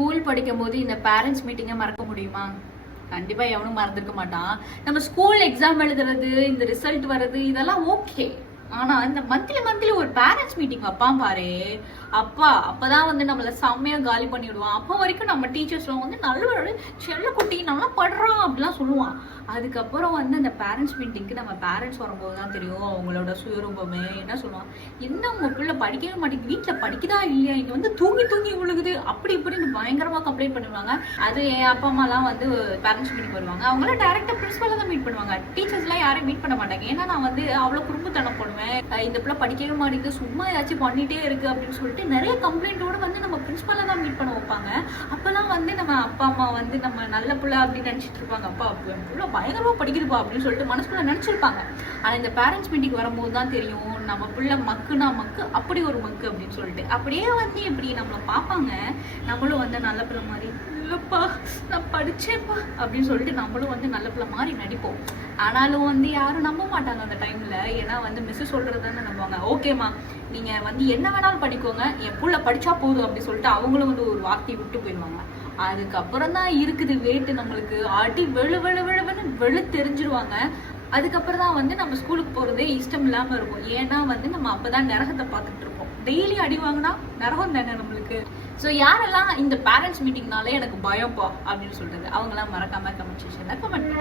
School படிக்கும் போது இந்த பேரண்ட்ஸ் மீட்டிங்கை மறக்க முடியுமா? கண்டிப்பா எவனும் மறந்துருக்க மாட்டான். நம்ம ஸ்கூல் எக்ஸாம் எழுதுறது, இந்த ரிசல்ட் வர்றது இதெல்லாம் ஓகே. ஆனா இந்த மந்த்லி ஒரு பேரண்ட்ஸ் மீட்டிங் வைப்பான் பாரு, அப்பதான் வந்து நம்மள செம்மையா காலி பண்ணிவிடுவான். அப்போ வரைக்கும் நம்ம டீச்சர்ஸ்லாம் வந்து நல்ல செல்ல குட்டி நல்லா படுறான் அப்படிலாம் சொல்லுவான். அதுக்கப்புறம் வந்து அந்த பேரண்ட்ஸ் மீட்டிங்க்கு நம்ம பேரண்ட்ஸ் வரும்போது தான் தெரியும் அவங்களோட சுயரூபமே. என்ன சொல்லுவான், என்ன உங்க பிள்ளை படிக்கவே மாட்டேங்குது, வீட்டுல படிக்குதா இல்லையா, இங்க வந்து தூங்கி விழுகுது, அப்படி இப்படின்னு பயங்கரமா கம்ப்ளைண்ட் பண்ணுவாங்க. அது என் அப்பா அம்மா எல்லாம் வந்து பேரண்ட்ஸ் மீட்டிங் வருவாங்க. அவங்களாம் டைரக்டா பிரின்சிபல் தான் மீட் பண்ணுவாங்க. டீச்சர்ஸ் எல்லாம் யாரையும் மீட் பண்ண மாட்டாங்க. ஏன்னா நான் வந்து அவ்வளவு குறும்புத்தனம் பண்ணுவேன். இந்த பிள்ளை படிக்கவே மாட்டேங்குது, சும்மா ஏதாச்சும் பண்ணிட்டே இருக்கு அப்படின்னு சொல்லிட்டு நிறைய கம்ப்ளைண்டோட வந்து நம்ம பிரின்சிபலை தான் மீட் பண்ண வைப்பாங்க. அப்பெல்லாம் வந்து நம்ம அப்பா அம்மா வந்து நம்ம நல்ல பிள்ளை அப்படின்னு நினைச்சிட்டு இருப்பாங்க. அப்பா பிள்ளை பயங்கரமா படிக்குதுப்பா அப்படின்னு சொல்லிட்டு மனசுக்குள்ள நினைச்சிருப்பாங்க. ஆனா இந்த பேரண்ட்ஸ் மீட்டிங் வரும்போது தான் தெரியும் நம்ம பிள்ளை மக்குனா மக்கு, அப்படி ஒரு மக்கு அப்படின்னு சொல்லிட்டு. அப்படியே வந்து இப்படி நம்மளை பார்ப்பாங்க. நம்மளும் வந்து நல்ல பிள்ளை மாதிரி, இல்லப்பா நான் படிச்சேப்பா அப்படின்னு சொல்லிட்டு நம்மளும் வந்து நல்ல பிள்ளை மாதிரி நடிப்போம். ஆனாலும் வந்து யாரும் நம்ப மாட்டாங்க அந்த டைம்ல. ஏன்னா வந்து மிஸ் சொல்றது தானே நம்புவாங்க. ஓகேமா நீங்க வந்து என்ன வேணாலும் படிக்கோங்க, என் புள்ள படிச்சா போதும் அப்படின்னு சொல்லிட்டு அவங்களும் வந்து ஒரு வார்த்தையை விட்டு போயிடுவாங்க. அதுக்கப்புறம் தான் இருக்குது வேட்டு நம்மளுக்கு. அடி வெளு தெரிஞ்சிருவாங்க. அதுக்கப்புறம் தான் வந்து நம்ம ஸ்கூலுக்கு போறதே இஷ்டம் இல்லாம இருக்கும். ஏன்னா வந்து நம்ம அப்பதான் நரகத்தை பார்த்துட்டு இருப்போம். டெய்லி அடி வாங்கினா நரகம் தானே நம்மளுக்கு. ஸோ யாரெல்லாம் இந்த பேரண்ட்ஸ் மீட்டிங்னாலே எனக்கு பயம்ப்பா அப்படின்னு சொல்றது, அவங்களாம் மறக்காம கமெண்ட் செக்ஷன்ல கமெண்ட்